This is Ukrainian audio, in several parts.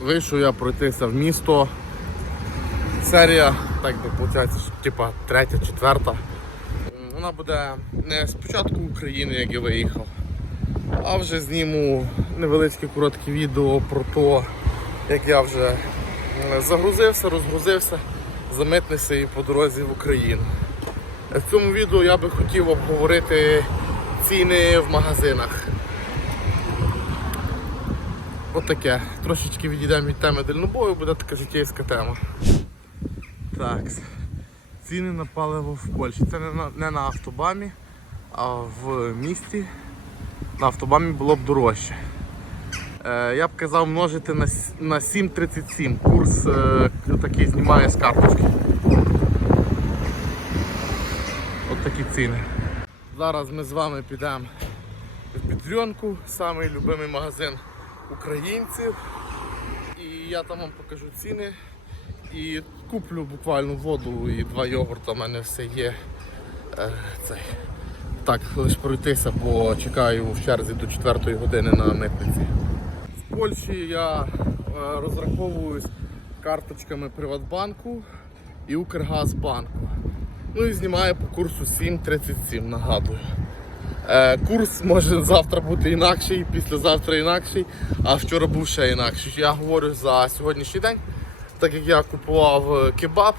Вийшов я пройтися в місто. Серія, так би виходить, типа третя, четверта. Вона буде не спочатку України, як я виїхав, а вже зніму невеличке коротке відео про те, як я вже загрузився, розгрузився, замитнився і по дорозі в Україну. В цьому відео я би хотів обговорити ціни в магазинах. Отаке. Трошечки відійдемо від теми дальнобою, буде така життєвська тема. Так. Ціни на паливо в Польщі. Це не на, не на автобамі, а в місті на автобамі було б дорожче. Е, я б казав множити на, на 7,37. Курс е, такий знімає з карточки. От такі ціни. Зараз ми з вами підемо в Бідрьонку, самий любимий магазин українців. І я там вам покажу ціни. І куплю буквально воду і два йогурта, у мене все є. Е, цей. Так, лише пройтися, бо чекаю в черзі до 4 години на митниці. В Польщі я е, розраховуюсь карточками Приватбанку і Укргазбанку. Ну і знімаю по курсу 7,37, нагадую. Е, курс може завтра бути інакший, післязавтра інакший, а вчора був ще інакший. Я говорю за сьогоднішній день, так як я купував е, кебаб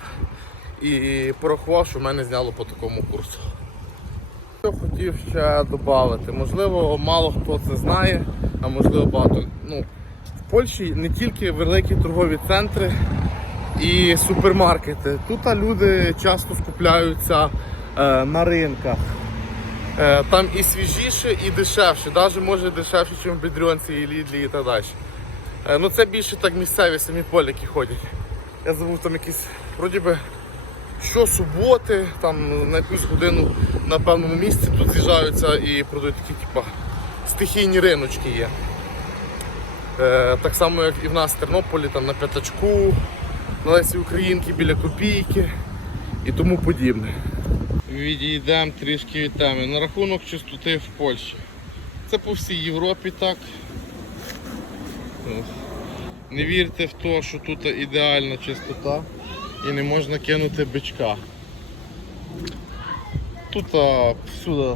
і порахував, що мене зняло по такому курсу. Що хотів ще додати, можливо, мало хто це знає, а можливо багато. Ну, в Польщі не тільки великі торгові центри і супермаркети. Тут люди часто скупляються е, на ринках. Е, Там і свіжіше, і дешевше, навіть може дешевше, ніж в Бідрьонці і Лідлі і так далі. Е, Ну це більше так місцеві самі поляки ходять. Я забув там якісь, вроді би, щосуботи, там на якусь годину на певному місці тут з'їжджаються і продають такі, типа, стихійні риночки є. Е, так само, як і в нас в Тернополі, там на п'ятачку, на Лесі Українки біля копійки і тому подібне. Відійдемо трішки від теми. На рахунок чистоти в Польщі. Це по всій Європі так. Не вірте в те, що тут ідеальна чистота і не можна кинути бичка. Тут всюди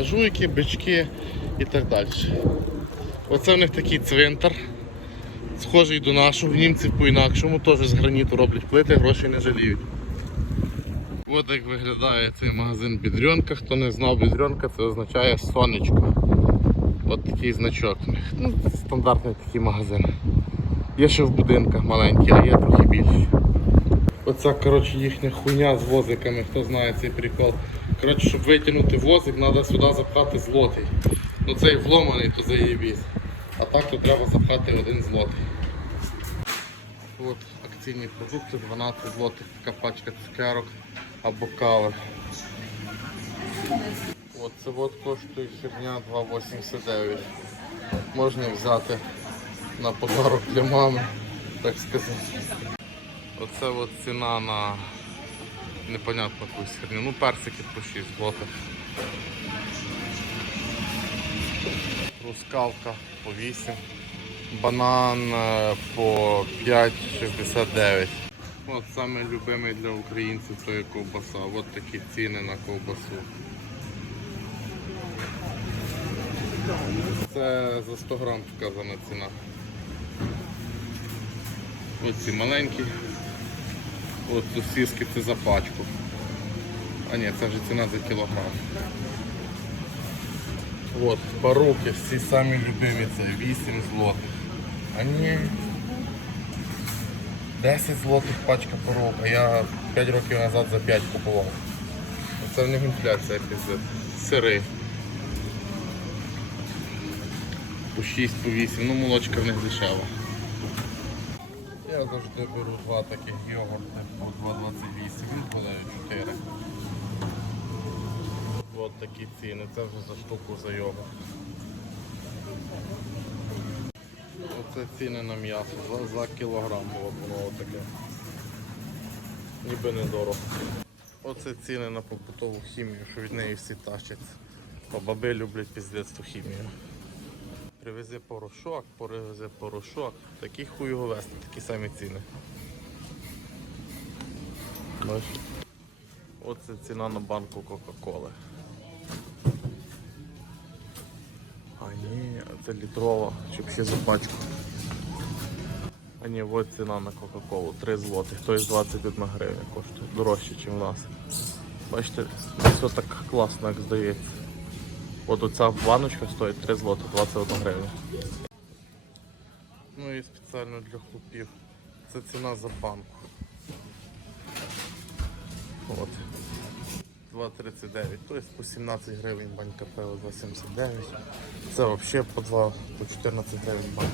жуйки, бички і так далі. Оце в них такий цвинтар, схожий до нашого, німців по-інакшому, теж з граніту роблять плити, грошей не жаліють. От як виглядає цей магазин Бідрьонка. Хто не знав Бідрьонка, це означає сонечко. От такий значок. Ну, стандартний такий магазин. Є ще в будинках маленькі, а є трохи більші. Оця коротше, їхня хуйня з возиками, хто знає цей прикол. Коротше, щоб витягнути возик, треба сюди запхати злотий. Ну цей вломаний, то заєбісь. А так то треба запхати один злотий. От акційні продукти, 12 злотих, така пачка цукерок або кави. От це от коштує херня 2,89. Можна взяти на подарок для мами, так сказати. Оце от ціна на непонятну якусь херню. Ну персики по 6 злотих. Рускавка по 8. Банан е, по 5,69. От саме любимий для українців то є ковбаса. От такі ціни на ковбасу. Це за 100 грам вказана ціна. Ось ці маленькі. От сосиски це за пачку. А ні, це вже ціна за кілограм. От, паруки, всі самі любимі, це 8 злотих. А ні. 10 злотих пачка парук, а я 5 років назад за 5 купував. Це в них інфляція пізде. Сири. По 6, по 8, ну молочка в них дешева. Я завжди беру два таких йогурти по 2,28, інколи 4. От такі ціни, це вже за штуку за йогурт. Оце ціни на м'ясо за, за кілограм воно таке. Ніби недорого. Оце ціни на побутову хімію, що від неї всі тащаться. Бо баби люблять піздецьту хімію. Привези порошок, привези порошок. Такий хуй його вести, такі самі ціни. Бачиш? Оце ціна на банку Кока-Коли. Ні, це літрова, чи ще за пачку. А ні, от ціна на Кока-Колу 3 злотих, тобто 21 гривня коштує. Дорожче, ніж у нас. Бачите, все так класно, як здається. От оця баночка стоїть 3 злоти, 21 гривня. Ну і спеціально для хлопів. Це ціна за банку. От. 2,39, тобто по 17 гривень банька пива 2,79. Це взагалі по 2, по 14 гривень банка.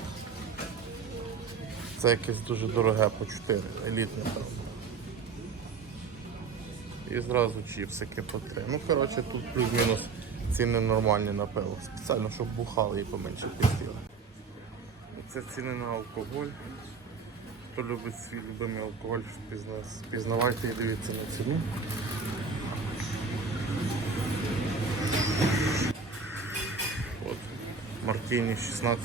Це якесь дуже дороге по 4, елітне пиво. І зразу чіпсики по 3. Ну коротше тут плюс-мінус ціни нормальні на пиво. Спеціально, щоб бухали і поменше пізділи. Це ціни на алкоголь. Хто любить свій любимий алкоголь, впізна- впізнавайте і дивіться на ціну. От. Мартіні 16,22.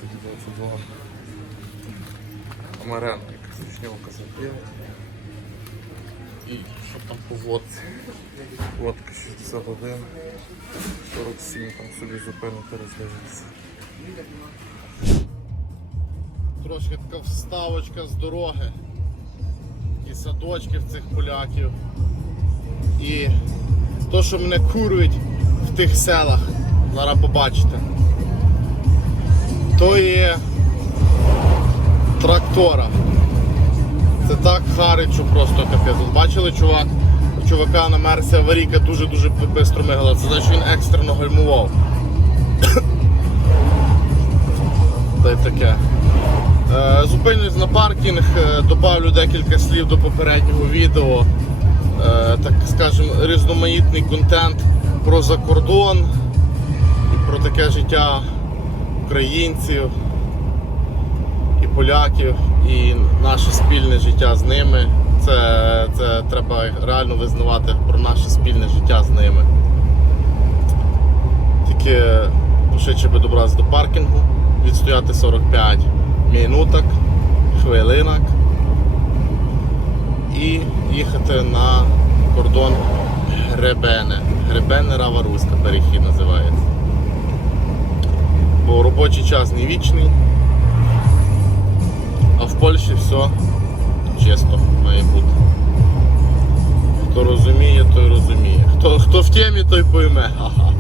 Амарена, якась вишневка за 5. І що там по водці? Водка 61, 47, там собі зупинити роздивитися. Трошки така вставочка з дороги. І садочки в цих поляків. І то, що мене курують в тих селах, зараз побачите. Є трактора. Це так харить, що просто капець. Бачили, чувак, чувака на Мерсі аварійка дуже-дуже швидко мигала. Це значить він екстрено гальмував. Та й таке. Е, Зупинюсь на паркінг, е, добавлю декілька слів до попереднього відео. Е, Так скажемо, різноманітний контент про закордон і про таке життя українців і поляків, і наше спільне життя з ними. Це, це треба реально визнавати про наше спільне життя з ними. Тільки пошвидше би добратися до паркінгу, відстояти 45 минуток, хвилинок і їхати на кордон Гребене. Гребене Рава Руська перехід називається. Бо робочий час не вічний, а в Польщі все чисто має бути. Хто розуміє, той розуміє. Хто, хто в темі, той пойме. Ха-ха.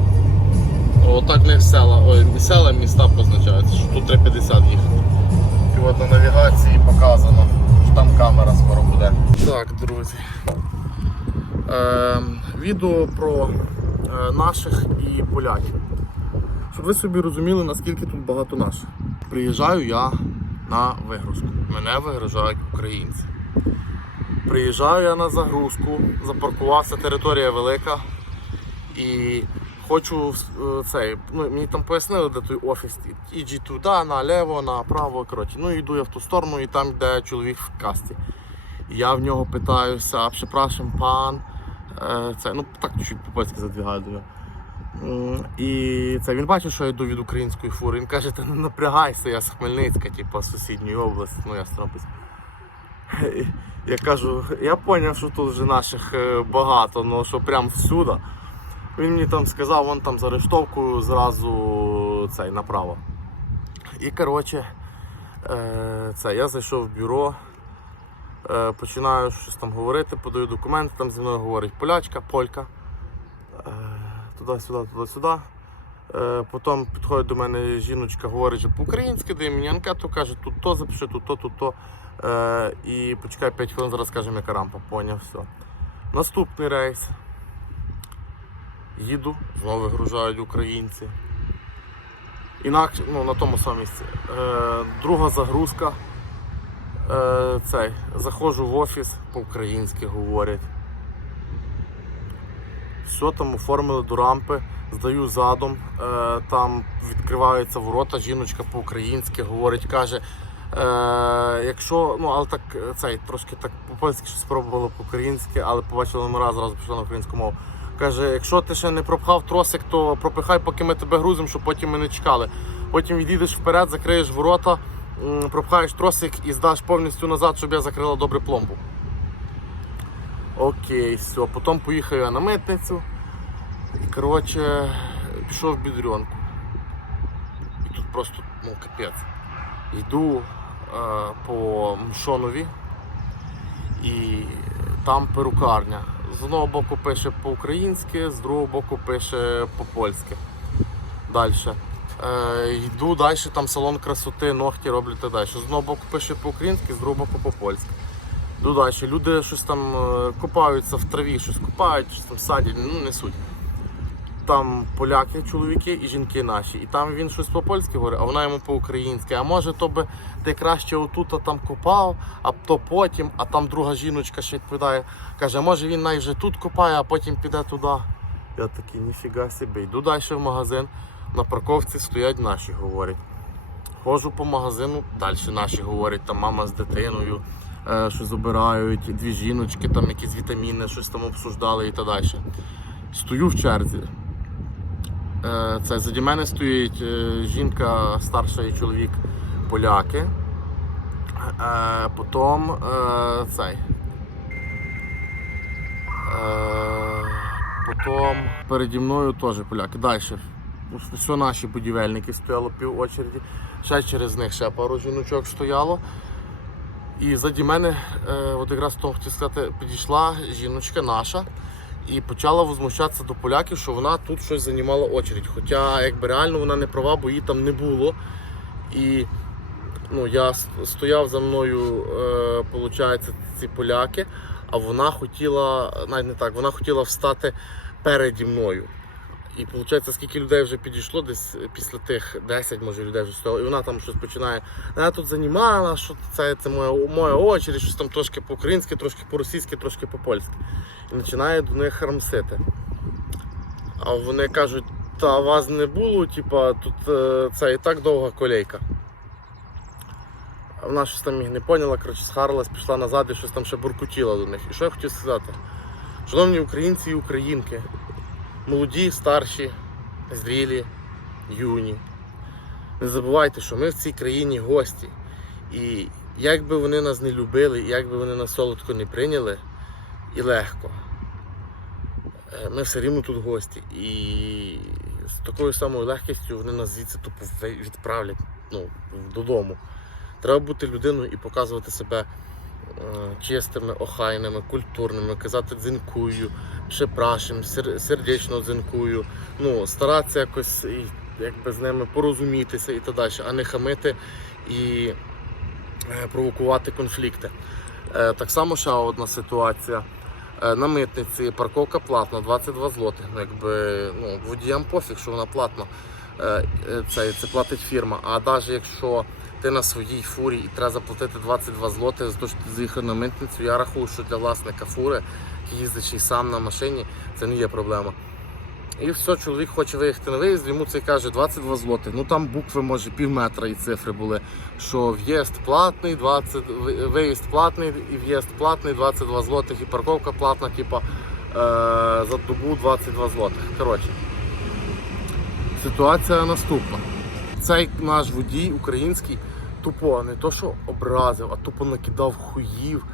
Отак не села, ой, села, міста позначаються, що тут 350 їхати. І от на навігації показано, що там камера скоро буде. Так, друзі. Е, відео про е, наших і поляків. Щоб ви собі розуміли, наскільки тут багато наших. Приїжджаю я на вигрузку. Мене вигружають українці. Приїжджаю я на загрузку, запаркувався, територія велика. І хочу е, цей, ну, мені там пояснили, де той офіс. Іджі туди, наліво, направо. Коротше. Ну йду я в ту сторону і там, де чоловік в касті. Я в нього питаюся, а припрашим пан. Е, це, ну так чуть по-польськи задвігаю до нього. М, І це він бачить, що я йду від української фури. Він каже, ти не напрягайся, я з Хмельницька, типу, з сусідньої області, ну я з Я кажу, я зрозумів, що тут вже наших е, багато, ну що прям всюди. Він мені там сказав, вон там за рештовкою зразу цей направо. І коротше, е, це, я зайшов в бюро, е, починаю щось там говорити, подаю документи, там зі мною говорить полячка, полька. Туди-сюди, туди-сюди. Е, потім підходить до мене жіночка, говорить вже по-українськи, дає мені анкету, каже, тут то запиши, тут то, тут то. Е, і почекай 5 хвилин, зараз скажемо, яка рампа, поняв, все. Наступний рейс. Їду, знову вигружають українці. Інакше, ну, на тому самому місці. Е, друга загрузка. Цей, заходжу в офіс, по-українськи говорять. Все там оформили до рампи, здаю задом, е, там відкриваються ворота, жіночка по-українськи говорить, каже, е, якщо, ну але так е, цей трошки так по-польськи щось спробувала по-українськи, але побачили номера, зразу пішла на українську мову. Каже, якщо ти ще не пропхав тросик, то пропихай, поки ми тебе грузимо, щоб потім ми не чекали. потім відійдеш вперед, закриєш ворота, пропхаєш тросик і здаш повністю назад, щоб я закрила добре пломбу. Окей, все. Потім поїхав я на митницю. І коротше, пішов в бідрюнку. І тут просто ну, капець. Йду е, по Мшонові і там перукарня. З одного боку пише по-українськи, з другого боку пише по-польськи. Далі. Е, йду далі, там салон красоти, ногті роблять і далі. З одного боку пише по-українськи, з другого боку по-польськи. Йду далі. Люди щось там е, копаються в траві, щось копають, щось там садять, ну не суть. Там поляки, чоловіки і жінки наші. І там він щось по-польськи говорить, а вона йому по-українськи. А може, то би ти краще отут а там копав, а то потім, а там друга жіночка ще відповідає, каже, а може він навіть тут копає, а потім піде туди. Я такий, ніфіга собі. Йду далі в магазин. На парковці стоять наші, говорять. Ходжу по магазину, далі наші говорять, там мама з дитиною, щось обирають, дві жіночки, там якісь вітаміни, щось там обсуждали і так далі. Стою в черзі. Е, Це заді мене стоїть е, жінка старша і чоловік поляки. Е, Потім е, цей. Е, Потім переді мною теж поляки. Далі. Все наші будівельники стояло пів очереді. Ще через них ще пару жіночок стояло. І заді мене, е, от якраз того хотів сказати, підійшла жіночка наша і почала возмущатися до поляків, що вона тут щось займала очередь. Хоча якби реально вона не права, бо її там не було. І ну, я стояв за мною, е, получається, ці поляки, а вона хотіла, навіть не так, вона хотіла встати переді мною. І виходить, скільки людей вже підійшло, десь після тих 10, може, людей вже стояло, і вона там щось починає. Я тут займала, що це, це моя, моя очередь, щось там трошки по-українськи, трошки по-російськи, трошки по-польськи. І починає до них рамсити. А вони кажуть, та вас не було, типа, тут е, це і так довга колейка. А вона щось там їх не поняла, коротше, схарилась, пішла назад і щось там ще буркутіла до них. І що я хотів сказати? Шановні українці і українки, молоді, старші, зрілі, юні. Не забувайте, що ми в цій країні гості. І як би вони нас не любили, як би вони нас солодко не прийняли, і легко. е, Ми все рівно тут гості. І з такою самою легкістю вони нас звідси тупо відправлять ну, додому. Треба бути людиною і показувати себе чистими, охайними, культурними, казати дзинкую, припрашим, сердечно дзинкую. Ну, старатися якось якби, з ними порозумітися і так далі, а не хамити і е, провокувати конфлікти. Е, Так само ще одна ситуація. Е, На митниці парковка платна, 22 злотих. Ну, якби, ну, водіям пофіг, що вона платна. Е, е, Це, це платить фірма. А навіть якщо ти на своїй фурі і треба заплатити 22 злоти за те, що ти заїхав на митницю, я рахую, що для власника фури, їздячи сам на машині, це не є проблема. І все, чоловік хоче виїхати на виїзд, йому це каже 22 злоти. Ну там букви, може, пів метра і цифри були. Що в'їзд платний, 20, виїзд платний і в'їзд платний, 22 злотих, і парковка платна, типа е, за добу 22 злотих. Коротше, ситуація наступна. Цей наш водій український тупо не то, що образив, а тупо накидав хуїв,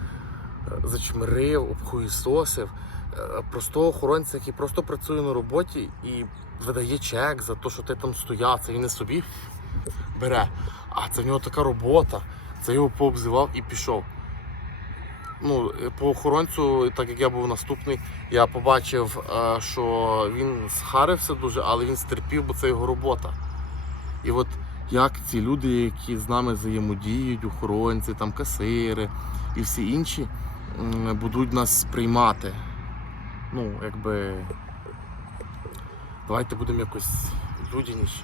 е, зачмирив, обхуїсосив е, простого охоронця, який просто працює на роботі і видає чек за те, що ти там стояв, це він не собі бере. А це в нього така робота. Це його пообзивав і пішов. Ну, е, по охоронцю, так як я був наступний, я побачив, що він схарився дуже, але він стерпів, бо це його робота. І от як ці люди, які з нами взаємодіють, охоронці, там касири і всі інші, будуть нас сприймати. Ну, якби. Давайте будемо якось людяніші.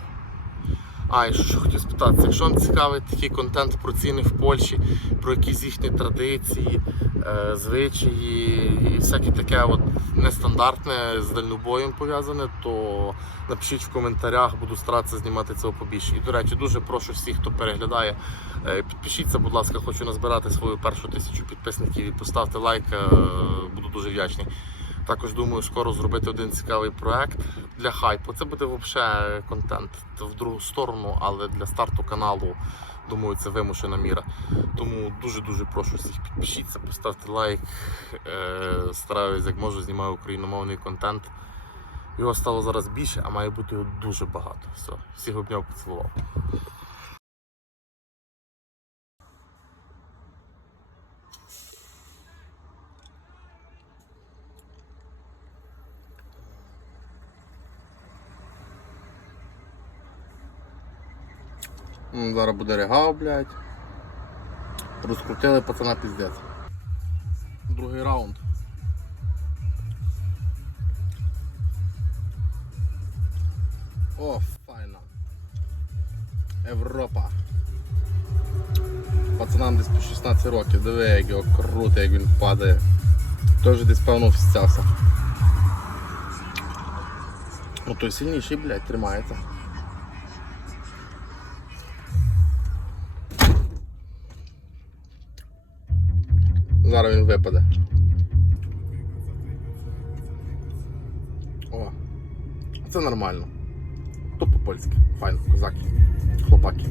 А, і що хотів спитатися, якщо вам цікавий такий контент про ціни в Польщі, про якісь їхні традиції, е, звичаї і всяке таке от нестандартне з дальнобоєм пов'язане, то напишіть в коментарях, буду старатися знімати цього побільше. І, до речі, дуже прошу всіх, хто переглядає, е, підпишіться, будь ласка, хочу назбирати свою першу тисячу підписників і поставте лайк, е, буду дуже вдячний. Також думаю, скоро зробити один цікавий проект для хайпу. Це буде взагалі контент в другу сторону, але для старту каналу, думаю, це вимушена міра. Тому дуже-дуже прошу всіх підпишіться, поставте лайк. Е, стараюсь, як можу, знімаю україномовний контент. Його стало зараз більше, а має бути його дуже багато. Все, всіх обняв поцілував. Зараз буде регал, блядь. Розкрутили пацана піздець. Другий раунд. О, файно. Європа. Пацанам десь по 16 років, диви, як його круто, як він падає. Теж десь певно всцявся. Ну той сильніший, блядь, тримається. Зараз він випаде. О, це нормально. То по-польськи. Файно, козаки. Хлопаки.